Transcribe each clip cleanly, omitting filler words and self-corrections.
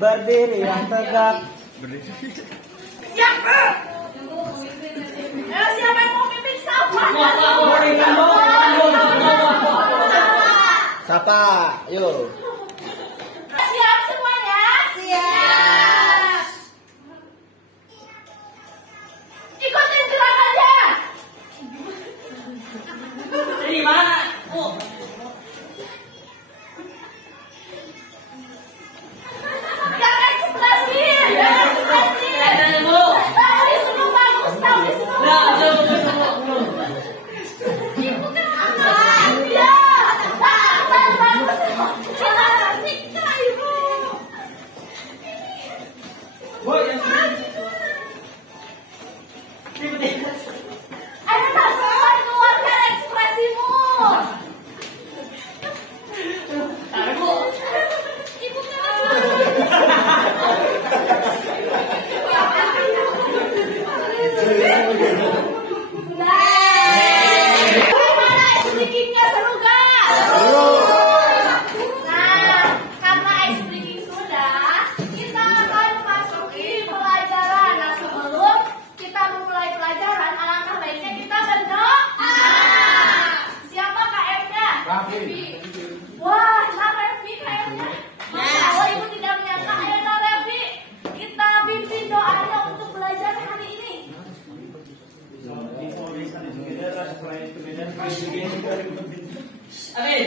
berdiri yang tegak. Siapa? Siapa yang mau pimpin sapa? Sapa, yuk. Siap semuanya? Siap. Ikutin gerakannya. Dari mana? Oh. Jangan ekspresi. Tahu di semua bagus, tahu di semua. Ibu kenapa? Ya. Bagus. Jangan siksa ibu. Ayo masukkan keluarkan ekspresimu. Ibu Bagaimana explickingnya, seru gak? Nah, karena explaining sudah, kita akan masuki pelajaran. Nah, sebelum kita memulai pelajaran, alangkah baiknya kita berdoa. Siapa KM-nya? Raffi. Wah, Nak Revi KM-nya. Masya Allah, ibu tidak menyangka. Ayo Nak Revi, kita pimpin doanya untuk belajar hari ini. Amin.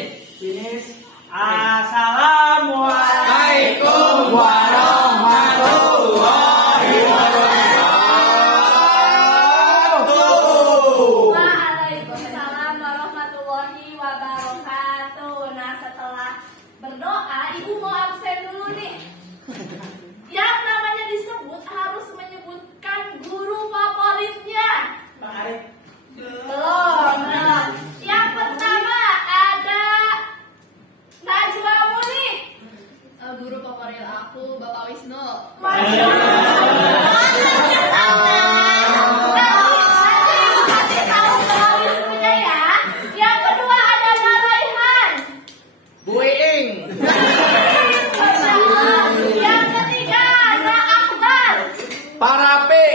Assalamualaikum warahmatullahi wabarakatuh. Waalaikumsalam warahmatullahi wabarakatuh. Nah, setelah berdoa, ibu mau absen dulu nih. Yang namanya disebut harus menyebutkan guru favoritnya. Belum. Yang pertama ada Najwa Muli. Guru favorit aku Bapak Wisnu. Masya Allah. Nanti tahu Bapak Wisnunya ya. Yang kedua ada Naraihan. Bu Iing. Yang ketiga ada Akbar. Pak Rapi.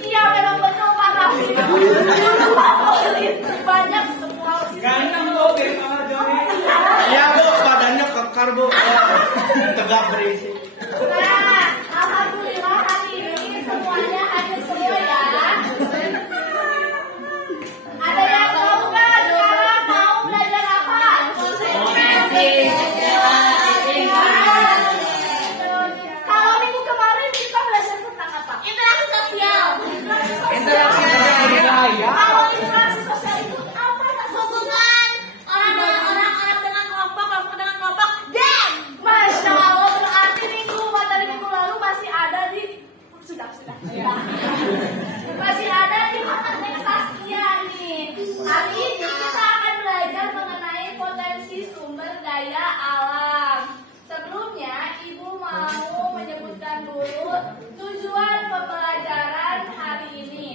Iya, memang betul Pak Rafi. Banyak semua. Iya Bu, badannya kekar Bu. Tegak berisi. Nah, alhamdulillah hari ini semuanya hadir semua ya. Ada yang tahu nggak sekarang mau belajar apa? Kalau minggu kemarin kita belajar tentang apa? Interaksi sosial. Interaksi sosial. Kalau interaksi sosial itu apa? Hubungan orang dengan kelompok dengan kelompok. Dan Masya Allah, berarti materi minggu lalu masih ada di sudah. Masih ada di materi Saskia nih. Hari ini kita akan belajar mengenai potensi sumber daya alam. Sebelumnya ibu mau menyebutkan dulu tujuan pembelajaran hari ini.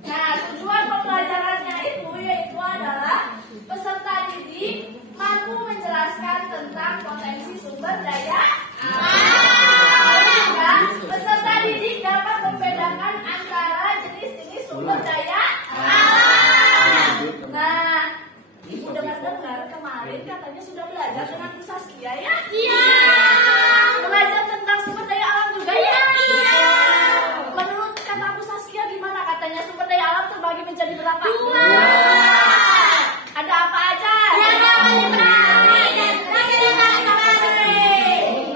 Nah, tujuan pembelajarannya itu yaitu adalah peserta didik mampu menjelaskan tentang potensi sumber daya alam. Peserta didik dapat membedakan antara jenis-jenis sumber daya alam. Nah, ibu dengar-dengar kemarin katanya sudah belajar dengan Bu Saskia ya? Iya. Belajar tentang sumber daya alam juga ya? Iya. Menurut kata Bu Saskia gimana? Katanya sumber daya alam terbagi menjadi berapa? 2. Ada apa aja?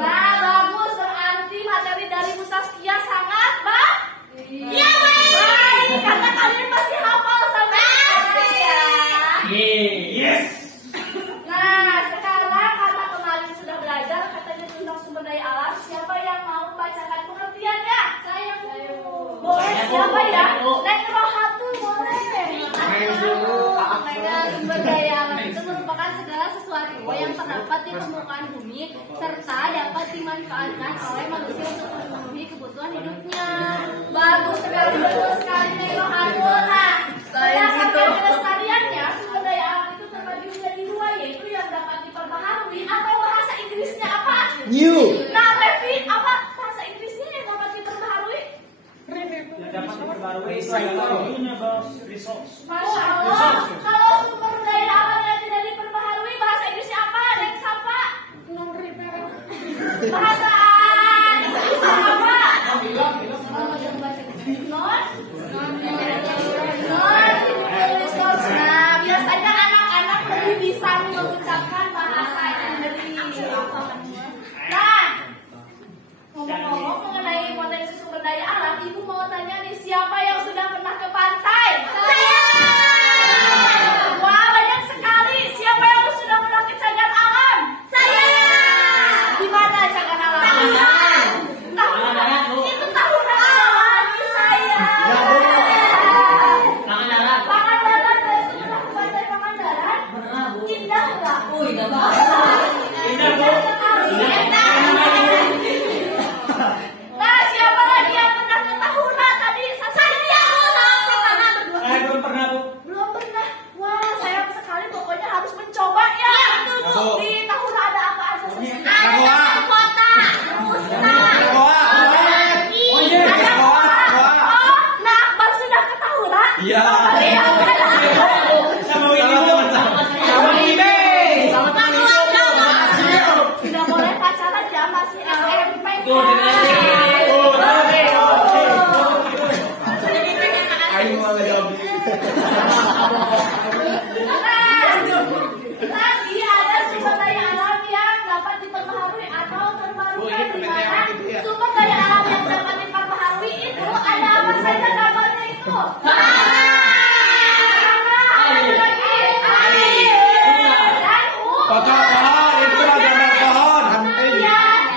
Nah, bagus, berarti materi dari Bu Saskia sangat baik. Iya, baik. Karena kalian pasti hafal sampai akhir ya. Yes. Nah, sekarang karena kemarin sudah belajar katanya tentang sumber daya alam, siapa yang mau membacakan pengertiannya? Saya boleh, siapa ya? Nek Rohatul boleh. Sumber daya alam itu merupakan segala sesuatu yang terdapat di permukaan bumi serta dapat dimanfaatkan oleh manusia untuk memenuhi kebutuhan hidupnya. Bagus sekali, betul sekali Nek Rohatul. Nah, berdasarkan kelestariannya, sumber daya alam itu terbagi menjadi 2, yaitu yang dapat diperbaharui atau indah banget. Indah, Bu. Nah, siapa lagi yang pernah ke Tahura tadi? Saya Belum pernah, Bu. belum pernah. Wah, sayang sekali. Pokoknya harus mencoba ya. Betul, Bu. Di Tahura ada apa aja? Ragoa. Kota, Ragoa. Oh, nah, Akbar sudah ke Tahura? Iya. Sama Winnie, Bu. Sama Bibe. Tidak boleh pacaran ya, masih SMP. Ayo mau ngejawab. Lagi ada sumber daya alam yang dapat diperbaharui atau terbarukan di mana sumber daya alam yang dapat diperbaharui itu ada apa saja gambarnya itu? Pohon, itu mah gambar pohon. Hampir.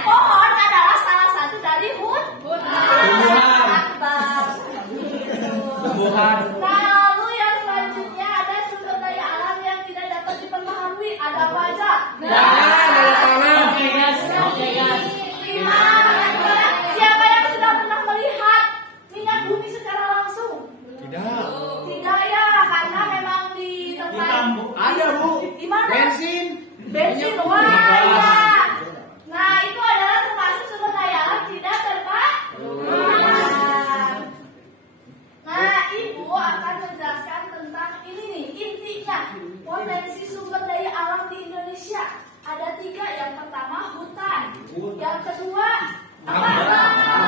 Pohon adalah salah satu dari Tumbuhan. Tumbuhan. Lalu yang selanjutnya ada sumber daya alam yang tidak dapat diperbaharui. Ada apa aja? Jangan ada tanah. Oke, guys. Siapa yang sudah pernah melihat minyak bumi secara langsung? Tidak. Tidak ya, karena memang di tempat. Ada, Bu. Di mana? Bensin, wah iya. Nah, itu adalah termasuk sumber daya alam tidak terbarukan. Nah, Ibu akan menjelaskan tentang ini nih, intinya potensi sumber daya alam di Indonesia. Ada 3, yang pertama hutan, yang kedua apa?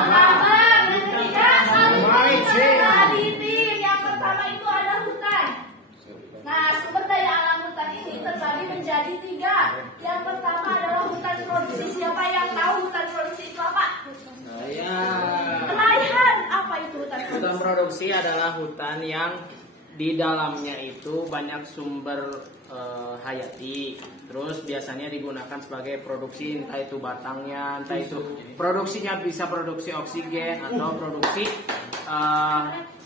Tambang, yang ketiga maritim. Yang pertama itu ada hutan. Nah, sumber daya alam hutan ini terbagi menjadi 3. Yang pertama adalah hutan produksi. Siapa yang tahu hutan produksi itu apa? Saya. Raihan, apa itu hutan Hutan produksi? produksi adalah hutan yang di dalamnya itu banyak sumber hayati. Terus biasanya digunakan sebagai produksi, entah itu batangnya, entah itu produksinya bisa produksi oksigen atau produksi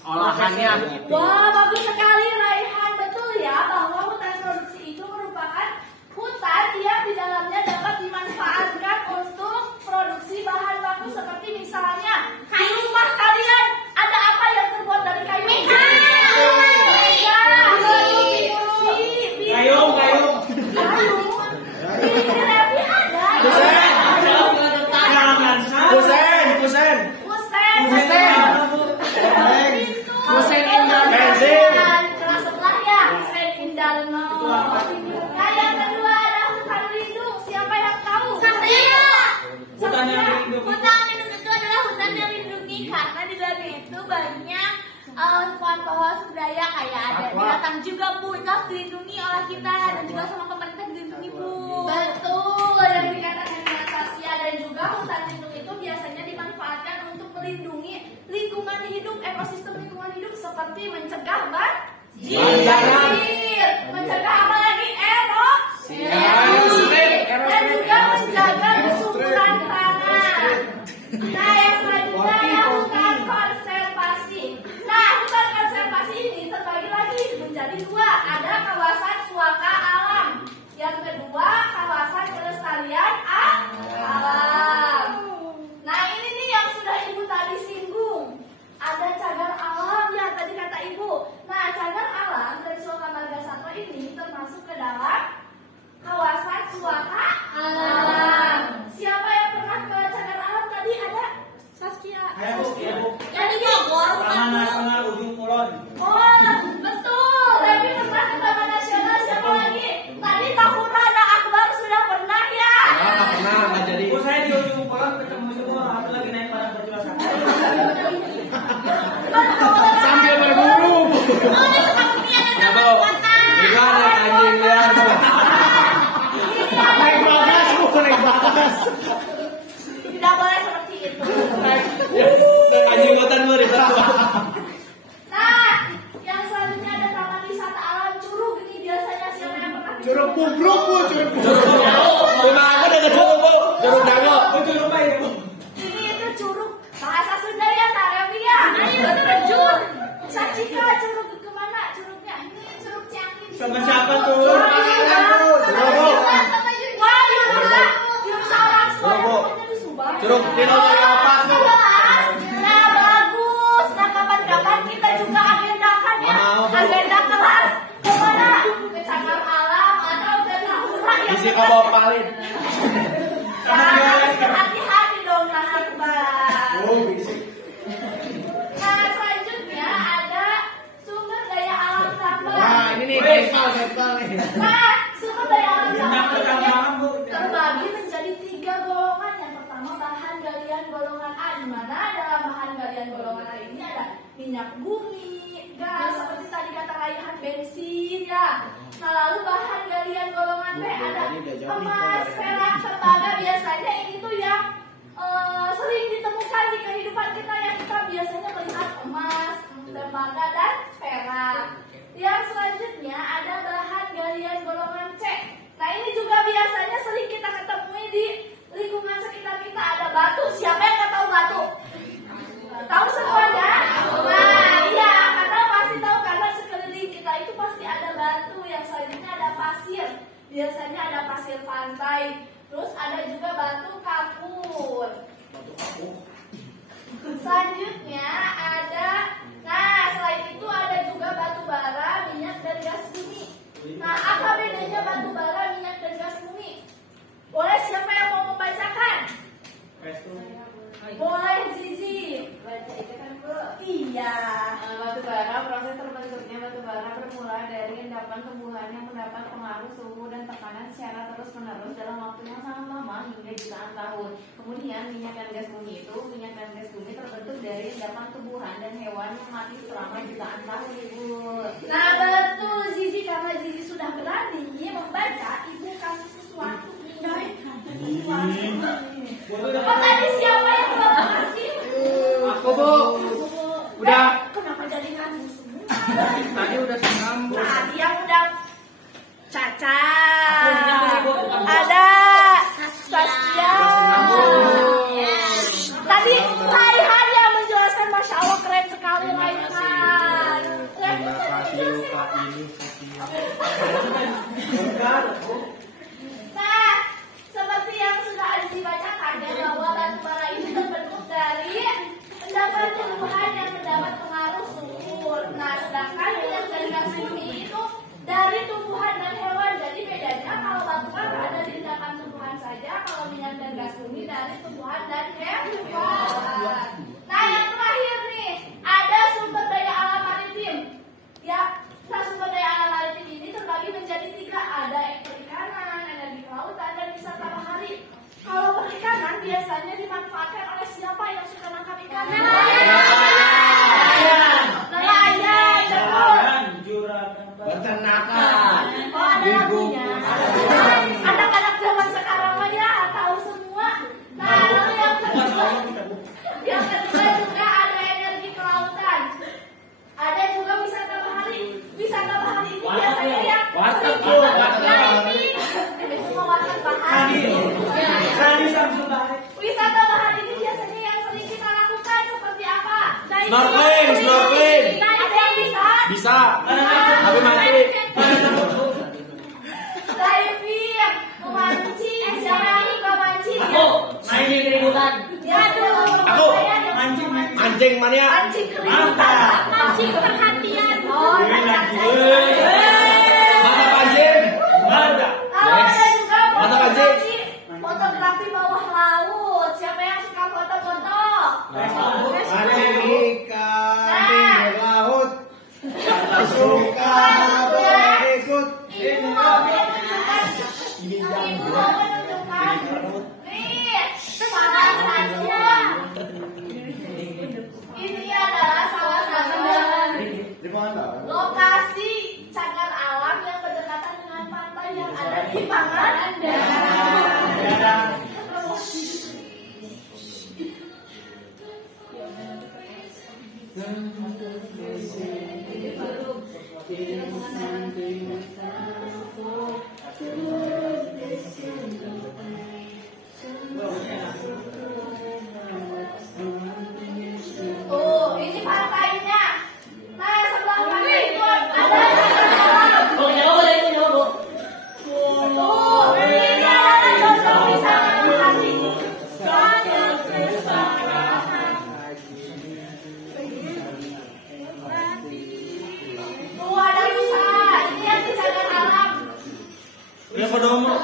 olahannya. Wah, bagus sekali Raihan. Betul ya bahwa hutan produksi itu merupakan hutan yang di dalamnya dapat dimanfaatkan untuk produksi bahan baku seperti misalnya di rumah kalian ada apa yang terbuat dari kayu? Gayung. Kusen. Kusen Indal. Kelas sebelah ya, Kusen Indal. Nah, yang kedua ada hutan lindung. Siapa yang tahu? Saya. Hutan yang dilindungi. Hutan lindung itu adalah hutan yang dilindungi karena di dalamnya itu banyak pohon-pohon budaya kayak ada binatang juga, Bu. Itu harus dilindungi oleh kita dan juga sama pemerintah dilindungi, Bu. Betul yang dikatakan Mbak Saskia, dan juga hutan lindung itu biasanya dimanfaatkan untuk melindungi lingkungan hidup, ekosistem lingkungan hidup seperti mencegah banjir, mencegah apa lagi? Erosi, dan juga menjaga kesuburan tanah. Nah, yang selanjutnya ada hutan konservasi. Nah, hutan konservasi ini terbagi lagi menjadi 2. Ada kawasan suaka alam. Yang kedua, kawasan pelestarian alam. Nah, ini nih yang sudah Ibu tadi singgung. Ada cagar alam ya tadi kata Ibu. Nah, cagar alam dari Suaka Marga Satwa ini termasuk ke dalam kawasan suaka alam. Siapa yang pernah ke cagar alam tadi? Ada Saskia. Jadi Bogor bukan Taman Bu? Nasional Ujung Kulon. Oh, betul. Tapi pernah ke Taman Nasional siapa lagi? Tadi Tahura ada Akbar sudah pernah ya? Nggak pernah, nggak jadi. Saya di Ujung Kulon ketemu semua orang lagi naik pada baju asap. Sambil berburu. Oh, ini suka punya Ya, Bu. Gimana anjing ya? Naik bagas. Tidak boleh seperti itu. Anjing mutan lu ribet. Nah, yang selanjutnya ada Taman Wisata Alam Curug. Ini biasanya siapa yang pernah ke Curug Pubruk, Bu. Curug Rumah aku ada curug, Bu. Curug Dago. Curug apa ya, Bu? Ini itu curug. Bahasa Sunda ya, Tarewi ya. Ayo, curug. Sacika, curug kemana curugnya? Ini curug Ciangki. Sama siapa tuh? Curug Curug Dino dari apa tuh? Jelas. Nah bagus. Nah kapan-kapan kita juga agendakan ya. Agenda kelas kemana? Ke cagar alam atau ke Tahura yang Isi kamu palin. Ya, hati-hati dong nanti Bang. Oh, bisik. Nah selanjutnya ada sumber daya alam tambah. Nah, ini nih tempel nih. Nah, sumber daya alam tambah terbagi menjadi 3 golongan. Yang pertama bahan galian golongan A, di mana dalam bahan galian golongan A ini ada minyak bumi, gas seperti tadi kata Raihan, bensin ya. Nah lalu bahan galian golongan B ada emas, perak, tembaga. Biasanya ini tuh yang sering ditemukan di kehidupan kita, yang kita biasanya melihat emas, tembaga dan perak. Yang selanjutnya ada bahan galian golongan C. Nah ini juga biasanya sering kita ketemui di lingkungan sekitar kita, ada batu. Siapa yang nggak tahu batu? Tahu semuanya? Nah iya, karena pasti tahu karena sekeliling kita itu pasti ada batu. Yang selanjutnya ada pasir. Biasanya ada pasir pantai. Terus ada juga batu kapur. Selanjutnya ada, nah selain itu ada juga batu bara, minyak dan gas bumi. Nah apa bedanya batu bara, minyak dan gas bumi? Boleh siapa yang mau membacakan? Boleh Zizi. Baca itu kan bro. Iya. Batu bara, proses terbentuknya batu bara bermula dari endapan tumbuhan yang mendapat pengaruh suhu dan tekanan secara terus-menerus dalam waktu yang sangat lama hingga jutaan tahun. Kemudian minyak dan gas bumi terbentuk dari endapan tumbuhan dan hewan yang mati selama jutaan tahun, Ibu. Nah betul Zizi, karena Zizi sudah berani membaca, Ibu kasih sesuatu. Oh tadi siapa yang belum kasih? Aku Bu. Udah. Kenapa jadi ngambung semua? Tadi udah sambung. Tadi yang udah Caca, ada Saskia. Tadi Raihan yang menjelaskan, Masya Allah keren sekali Raihan. Terima kasih Kak ini. Nah, seperti yang sudah dibacakan ya, bahwa batu bara ini terbentuk dari endapan tumbuhan yang mendapat pengaruh subur. Nah, sedangkan minyak dari gas bumi itu dari tumbuhan dan hewan. Jadi bedanya kalau batu bara ada di endapan tumbuhan saja, kalau minyak dan gas bumi dari tumbuhan dan hewan. Nah, yang terakhir nih, ada sumber daya alam maritim. Ya, nah sumber daya alam maritim ini terbagi menjadi 3. Ada perikanan, energi kelautan, dan wisata bahari. Kalau perikanan biasanya dimanfaatkan oleh siapa yang suka nangkap ikan? Nelayan. Nelayan, betul. Peternakan. Oh, ada lagunya. Anak-anak zaman sekarang aja tahu semua. Nah, lalu yang kedua juga ada energi kelautan. Ada juga wisata bahari. Wisata bahari ini biasanya yang Warteg, sering Bu. itu mau warteg bahari. Wisata bahari ini biasanya yang sering kita lakukan seperti apa? Snorkeling. Ada yang bisa? Bisa. Tapi mati. Diving, memancing. Siapa yang suka mancing? Aku mainin keributan. Ya, Aku mancing mania. Mancing keributan. Mantap. Mancing perhatian. Oh, Mata pancing. Ada. ada juga Mata pancing. fotografi bawah laut. Siapa yang suka foto-foto? Mancing ikan di laut. Kata suka boleh ikut. Ibu mau menunjukkan. Ibu mau menunjukkan. Nih, salah satu. Ini adalah salah satu Di mana? lokasi cagar alam yang berdekatan dengan pantai yang ada di Pangandaran. Oh, ini pantainya. Nah, sebelah pantai itu ada Oh, jauh deh, itu jauh, Bu. tuh, ini adalah contoh wisata bahari. Ya pada umur.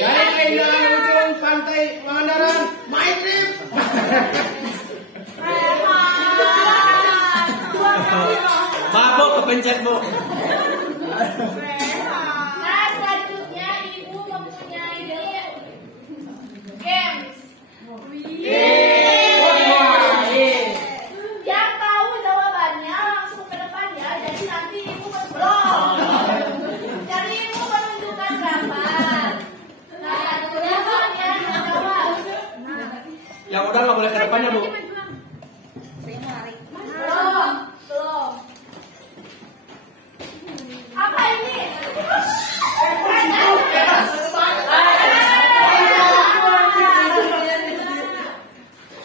Dari keindahan ujung pantai Pangandaran, main trip. Mabok kepencet, Bu. Nah, selanjutnya ibu mempunyai games. Yang tahu jawabannya langsung ke depannya, jadi nanti ibu berblok. Jadi ibu menunjukkan gambar. Nah, jawabannya yang jawab. Yang udah nggak boleh ke depannya, Bu. Belum, belum. Apa ini?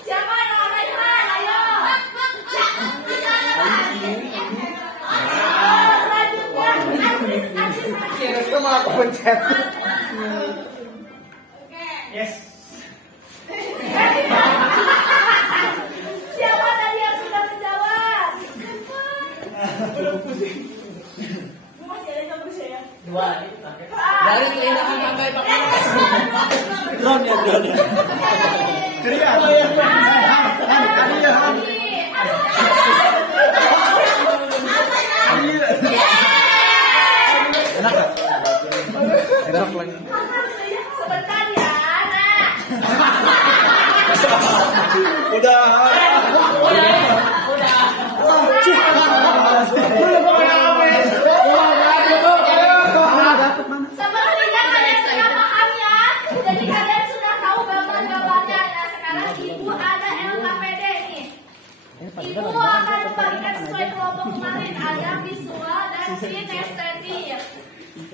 Siapa yang mau main? Ayo. Selanjutnya, Itu malah kepencet. Yes. siapa tadi yang sudah menjawab? Masih ada yang bisa ya? Dua. Dari keindahan pantai Pangandaran. Drone ya, drone ya. Kriya. Enak lagi. Sebentar ya, nah. Udah. Sepertinya kalian sudah paham ya. Jadi kalian sudah tahu gambar-gambarnya. Nah, sekarang ibu ada LKPD nih. Ibu akan membagikan sesuai kelompok kemarin, ada visual dan kinestetik.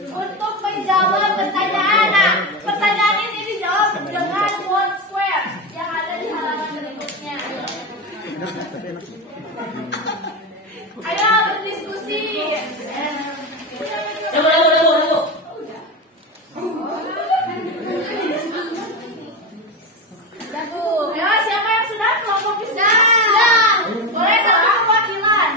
Untuk menjawab pertanyaan, nah, pertanyaan ini dijawab dengan word square yang ada di halaman berikutnya. Ayo berdiskusi. Coba. Ayo siapa yang sudah kelompok bisa? Boleh satu perwakilan.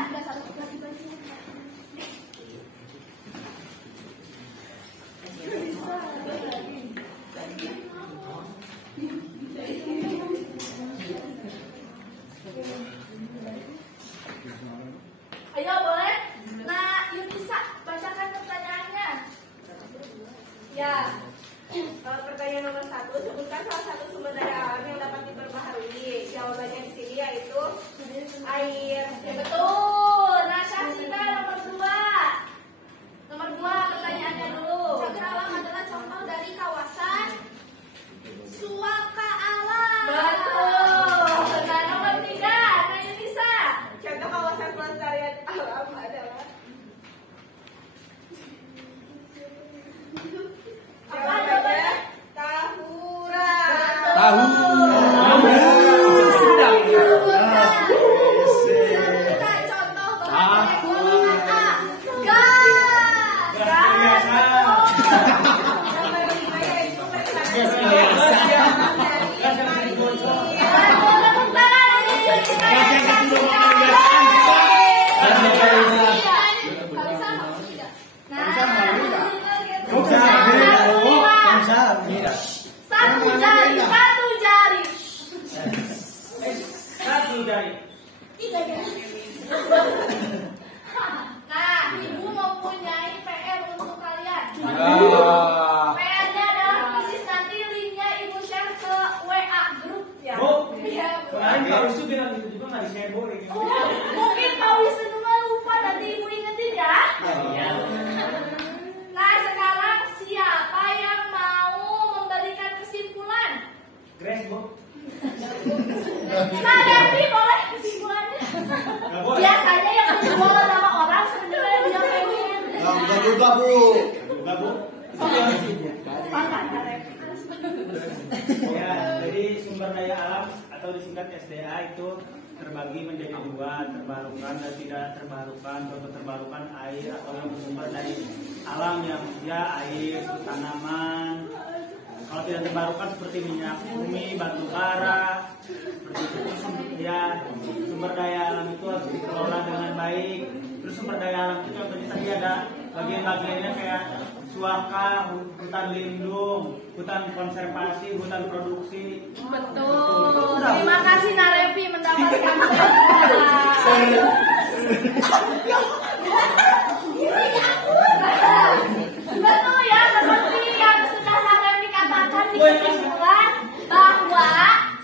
Ayo boleh. Nah, Yunisa bacakan pertanyaannya. Ya, pertanyaan nomor 1, sebutkan salah satu sumber daya alam yang dapat diperbaharui. Jawabannya di sini yaitu air. Ya betul. Nah, Syahsita nomor 2. Nomor 2 pertanyaannya dulu. Cagar alam adalah contoh dari kawasan suaka alam. Betul. Nah, nomor 3, nah Yunisa. Contoh kawasan pelestarian alam adalah Apa jawabannya? Tahura. Tahu. Kita contoh bahan golongan A. Gas. Nomor 5 yaitu Satu jari, satu jari. Satu jari. Tiga jari. Nah, ibu mempunyai PR untuk kalian. Ya. PR-nya adalah persis nanti linknya ibu share ke WA grup ya. Bu, Iya, Bu. kemarin Pak Wisnu bilang gitu juga nggak di-share boleh gitu. Oh, mungkin Pak Wisnu lupa, nanti ibu ingetin ya. Iya. Nah, sekarang siapa yang mau memberikan kesimpulan? Grace, Bu. Nah, Devi boleh kesimpulannya. Nggak boleh. Biasanya yang kesimpulan nama orang sebenarnya dia pengen. Enggak juga, Bu. Nggak, Bu. Makanya Devi. Ya, jadi sumber daya alam atau disingkat SDA itu terbagi menjadi dua, terbarukan dan tidak terbarukan. Contoh terbarukan air atau yang bersumber dari alam yang ya air, tanaman. Kalau tidak terbarukan seperti minyak bumi, batu bara, seperti itu. Ya, sumber daya alam itu harus dikelola dengan baik. Terus sumber daya alam itu contohnya tadi ada bagian-bagiannya kayak suaka, hutan lindung, hutan konservasi, hutan produksi. Betul. Terima kasih Narevi mendapatkan betul ya, seperti yang sudah Narevi katakan di kesimpulan bahwa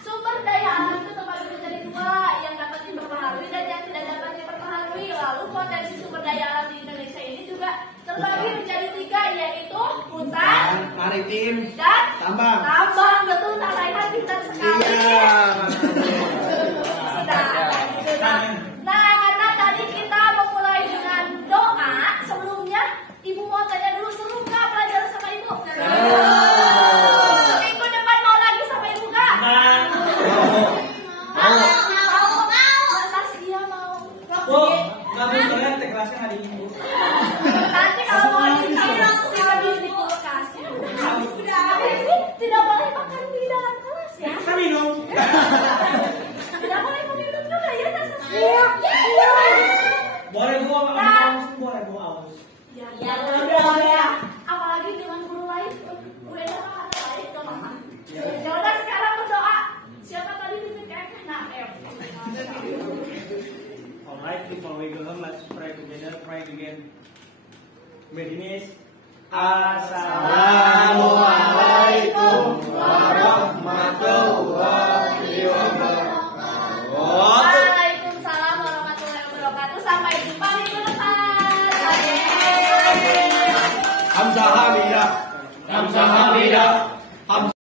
sumber daya alam itu terbagi menjadi dua, yang dapat diperbaharui dan yang tidak dapat diperbaharui. Lalu potensi sumber daya alam di Indonesia ini juga terbagi menjadi tiga, yaitu hutan, maritim, dan tambang. Tambang. Betul, Kak Raihan pintar sekali. Iya. Sudah. Nah, karena tadi kita memulai dengan doa, sebelumnya Ibu mau tanya dulu, seru nggak belajar sama Ibu? Minggu depan mau lagi sama Ibu nggak? Mau. Masa Saskia mau? Nggak boleh kelasnya hari Minggu. Nanti kalau mau habis di kulkasnya udah habis. Tidak boleh makan di dalam kelas ya. Kita minum. Tidak boleh minum juga ya, Saskia. Iya. Boleh gua aus, boleh gua aus. Ya, boleh ya. Apalagi dengan guru lain, beda lain gak apa-apa. Ya udah, sekarang berdoa. Siapa tadi pimpin kayaknya? Nah, Alright, before we go home, let's pray together. Pray again. Medinis. Assalamualaikum warahmatullahi